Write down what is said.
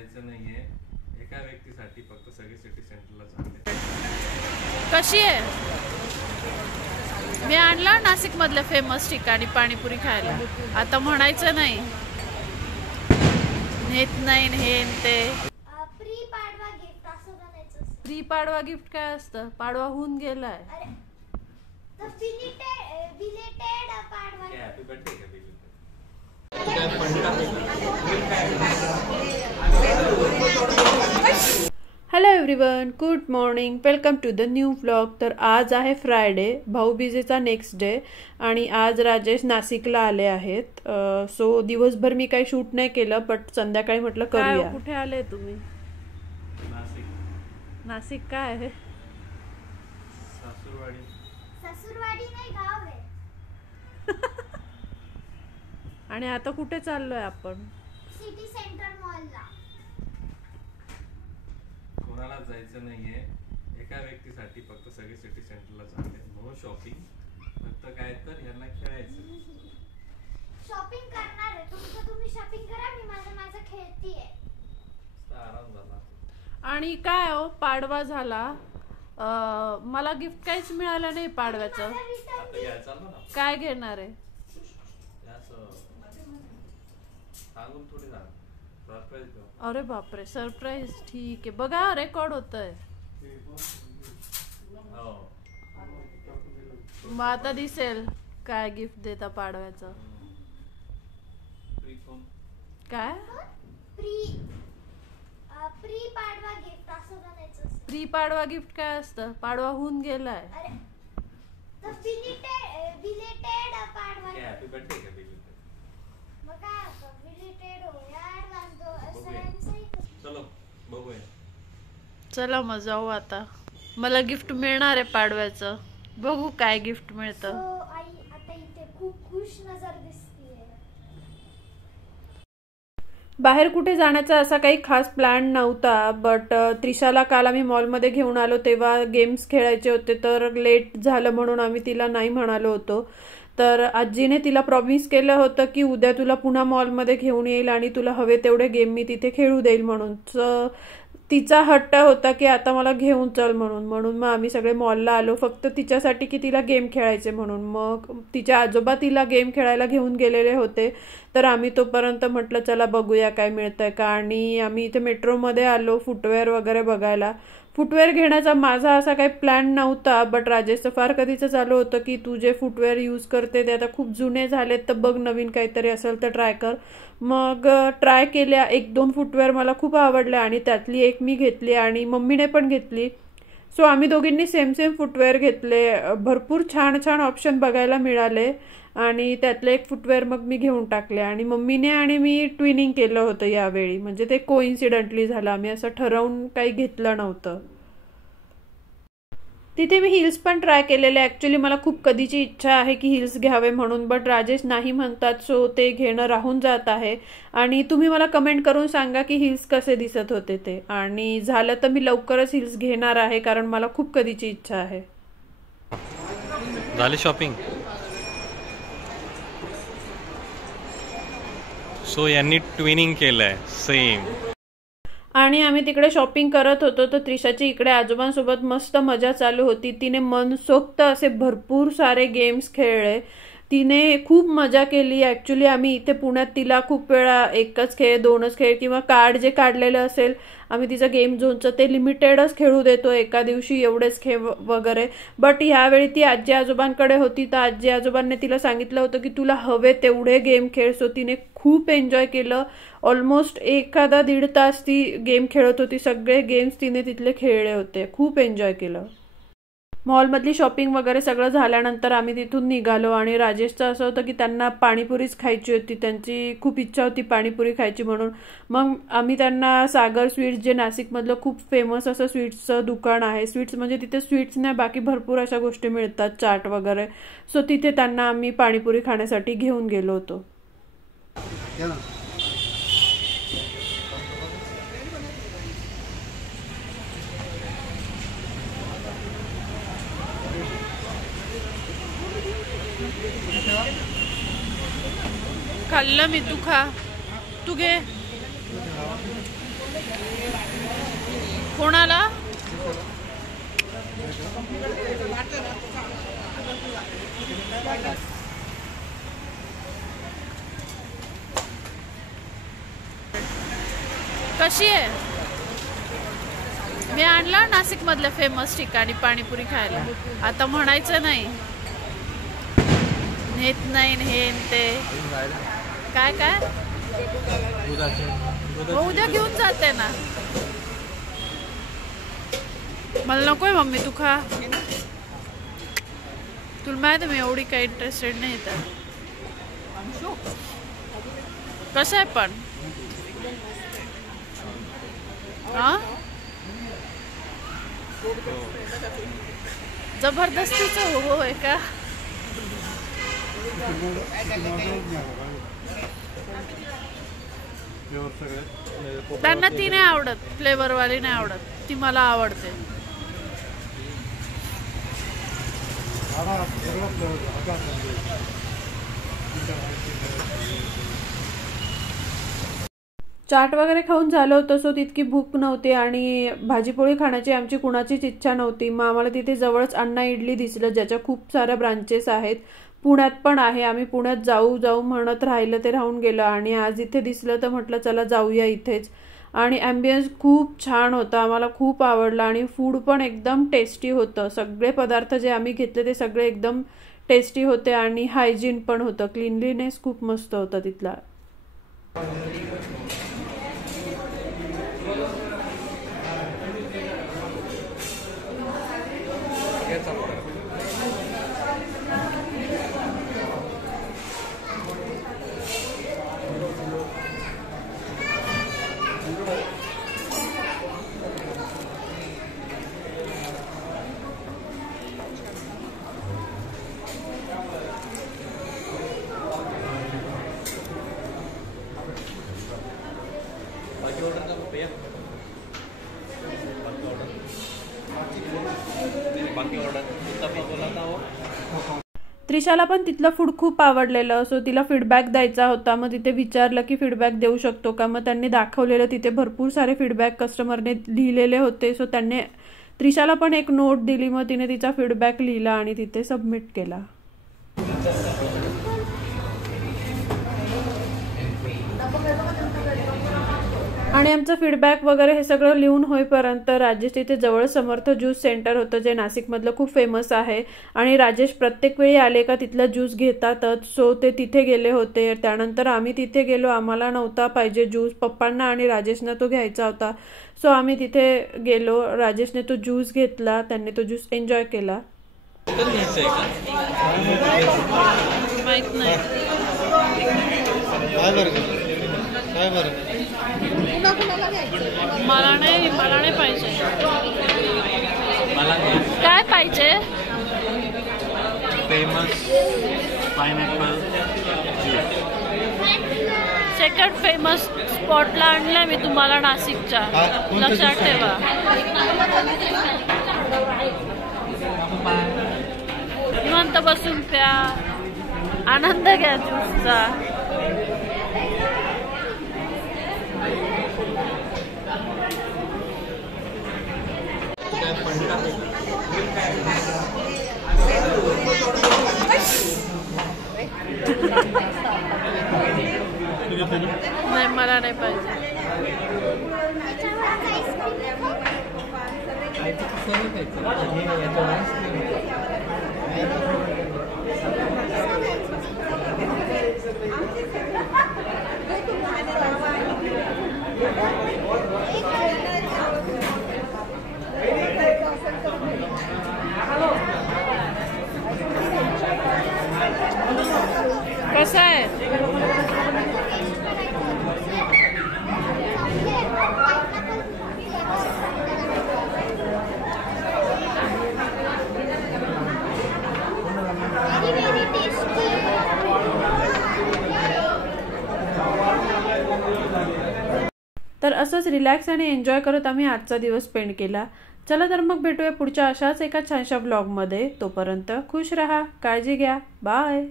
जायचं नाहीये, एका व्यक्तीसाठी फक्त सगळे सिटी सेंटरला चालले. कशी आहे? मी आणला नाशिक मधल्या फेमस ठिकाणी पाणीपुरी खायला. आता म्हणायचं नाही नेत नाही हे ते. प्री पाडवा गिफ्ट काय असतं? पाडवा होऊन गेलाय. Hello everyone, good morning, welcome to the new vlog. तर आज आहे फ्रायडे, भाऊबीजेचा नेक्स्ट डे, आणि आज राजेश नाशिकला आले आहेत. सो दिवसभर मी काही शूट नाही केलं, बट संध्याकाळी म्हटलं करूया. कुठे आले तुम्ही? नाशिक काय आहे? सासूरवाडी नाही, गाव आहे. आणि आता कुठे चाललोय आपण? सिटी सेंटर मॉलला. कोणालाच जायचं नाहीये, एका व्यक्तीसाठी फक्त सगळे सिटी सेंटरला चालले. नो शॉपिंग, फक्त काय तर यांना खेळायचं. शॉपिंग करणार आहे तुम्ही शॉपिंग करा, मी माझं खेळतीये. आराम झाला. आणि काय हो, पाडवा झाला, मला गिफ्ट काहीच मिळालं नाही पाडव्याचं. काय घेणार आहे? अरे बापरे, सरप्राईज. ठीक आहे, बघा रेकॉर्ड होतंय. मग आता दिसेल काय गिफ्ट देता पाडव्याचं. काय प्री पाडवा गिफ्ट काय असतं? पाडवा होऊन गेलाय. चला मग जाऊ आता. मला गिफ्ट मिळणार आहे पाडव्याचं, बघू काय गिफ्ट मिळतं. आता इथे खूप खुश नजर दिसतीये. बाहेर कुठे जाण्याचा असा काही खास प्लॅन नव्हता, बट त्रिशाला काल आम्ही मॉलमध्ये घेऊन आलो तेव्हा गेम्स खेळायचे होते, तर लेट झालं म्हणून आम्ही तिला नाही म्हणालो होतो. तर आजीने तिला प्रॉमिस केलं होतं की उद्या तुला पुन्हा मॉलमध्ये घेऊन येईल आणि तुला हवे तेवढे गेम मी तिथे खेळू देईल म्हणून. तिचा हट्ट होता की आता मला घेऊन चल म्हणून मग आम्ही सगळे मॉलला आलो फक्त तिच्यासाठी की तिला गेम खेळायचे म्हणून. मग तिच्या आजोबा तिला गेम खेळायला घेऊन गेलेले होते, तर आम्ही तोपर्यंत म्हटलं चला बघूया काय मिळतंय का. आणि आम्ही इथे मेट्रोमध्ये आलो फुटवेअर वगैरे बघायला. फुटवेअर घेण्याचा माझा असा काही प्लॅन नव्हता, बट राजेशचं फार कधीचं चालू होतं की तू जे फुटवेअर यूज करते ते आता खूप जुने झालेत, तर बघ नवीन काहीतरी असेल तर ट्राय कर. मग ट्राय केल्या, 1-2 फुटवेअर मला खूप आवडल्या आणि त्यातली एक मी घेतली आणि मम्मीने पण घेतली. सो आम्ही दोघींनी सेम फुटवेअर घेतले. भरपूर छान छान ऑप्शन बघायला मिळाले आणि त्यातले एक फुटवेअर मग मी घेऊन टाकले. आणि मम्मीने आणि मी ट्विनिंग केलं होतं यावेळी, म्हणजे ते कोइन्सिडेंटली झालं, आम्ही असं ठरवून काही घेतलं नव्हतं. तिथे मी हिल्स पण ट्राय केलेले. ॲक्च्युली मला खूप कधीची इच्छा आहे की हिल्स घ्यावे म्हणून, बट राजेश नाही म्हणतात, सो ते घेणं राहून जात आहे. आणि तुम्ही मला कमेंट करून सांगा की हिल्स कसे दिसत होते ते, आणि झालं तर मी लवकरच हिल्स घेणार आहे कारण मला खूप कधीची इच्छा आहे. झाली शॉपिंग? सो यांनी ट्विनिंग केलंय सेम. आणि आम्ही तिकडे शॉपिंग करत होतो तर त्रिशाची इकडे आजोबांसोबत मस्त मजा चालू होती. तिने मनसोक्त असे भरपूर सारे गेम्स खेळले, तिने खूप मजा केली. ॲक्च्युली आम्ही इथे पुण्यात तिला खूप वेळा 1च खेळ 2च खेळ किंवा कार्ड जे काढलेलं असेल आम्ही तिचं गेम झोनचं ते लिमिटेडच खेळू देतो, एका दिवशी एवढेच खेळ वगैरे. बट ह्यावेळी ती आजी आजोबांकडे होती, तर आजी आजोबांनी तिला सांगितलं होतं की तुला हवे तेवढे गेम खेळ. सो तिने खूप एन्जॉय केलं. ऑलमोस्ट 1-1.5 तास ती गेम खेळत होती. सगळे गेम्स तिने तिथले खेळले होते, खूप एन्जॉय केलं. मॉलमधली शॉपिंग वगैरे सगळं झाल्यानंतर आम्ही तिथून निघालो. आणि राजेशचं असं होतं की त्यांना पाणीपुरीच खायची होती, त्यांची खूप इच्छा होती पाणीपुरी खायची म्हणून. मग आम्ही त्यांना सागर स्वीट्स, जे नाशिकमधलं खूप फेमस असं स्वीट्सचं दुकान आहे, स्वीट्स म्हणजे तिथे स्वीट्स नाही बाकी भरपूर अशा गोष्टी मिळतात, चाट वगैरे, सो तिथे त्यांना आम्ही पाणीपुरी खाण्यासाठी घेऊन गेलो होतो. खाल्लं मी, तू खा, तू घे. कोणाला? कशी आहे? मी आणला नाशिक मधल्या फेमस ठिकाणी पाणीपुरी खायला. आता म्हणायचं नाही नेत नाही हे ते काय काय. उद्या घेऊन जाते ना. मला नकोय मम्मी, तू खा. तुला माहिती मी एवढी काही इंटरेस्टेड नाही तर. कसं आहे पण हा जबरदस्तीचं हो आहे का? त्यांना ती नाही आवडत, फ्लेवर वाली नाही आवडत, ती मला आवडते. चाट वगैरे खाऊन झालं होतं, सो तितकी भूक नव्हती आणि भाजीपोळी खाण्याची आमची कुणाचीच इच्छा नव्हती. मग आम्हाला तिथे जवळच अण्णा इडली दिसलं, ज्याच्या खूप साऱ्या ब्रांचेस आहेत. पुण्यात पण आहे. आम्ही पुण्यात जाऊ जाऊ म्हणत राहिलं ते राहून गेलं आणि आज इथे दिसलं तर म्हटलं चला जाऊया इथेच. आणि ॲम्बियन्स खूप छान होता, आम्हाला खूप आवडलं आणि फूड पण एकदम टेस्टी होतं. सगळे पदार्थ जे आम्ही घेतले ते सगळे एकदम टेस्टी होते आणि हायजीन पण होतं. क्लीनलीनेस खूप मस्त होता तिथला. त्रिशाला पण तिथलं फूड खूप आवडलेलं, सो तिला फीडबॅक द्यायचा होता. मग तिथे विचारलं की फीडबॅक देऊ शकतो का. मग त्यांनी दाखवलेलं तिथे भरपूर सारे फीडबॅक कस्टमरने लिहिलेले होते, सो त्यांनी त्रिशाला पण एक नोट दिली. मग तिने तिचा फीडबॅक लिहिला आणि तिथे सबमिट केला. आणि आमचं फीडबॅक वगैरे हे सगळं लिहून होईपर्यंत राजेश तिथे जवळ समर्थ ज्यूस सेंटर होतं, जे नाशिकमधलं खूप फेमस आहे. आणि राजेश प्रत्येक वेळी आले का तिथलं ज्यूस घेतातच, सो ते तिथे गेले होते. त्यानंतर आम्ही तिथे गेलो. आम्हाला नव्हता पाहिजे ज्यूस, पप्पांना आणि राजेशना तो घ्यायचा होता, सो आम्ही तिथे गेलो. राजेशने तो ज्यूस घेतला, त्यांनी तो ज्यूस एन्जॉय केला. माहित नाही मला नाही पाहिजे. काय पाहिजे? फेमस पायनॅपल सेकंड फेमस स्पॉटला आणलं मी तुम्हाला नाशिकच्या, लक्षात ठेवा. निवांत बसून प्या, आनंद घ्या ज्यूसचा. नाही मला नाही पाहिजे. कसं आहे? तर असंच रिलॅक्स आणि एन्जॉय करत आम्ही आजचा दिवस स्पेंड केला. चला तर मग भेटूया पुढच्या अशाच एका छानशा ब्लॉगमध्ये. तोपर्यंत खुश राहा, काळजी घ्या, बाय.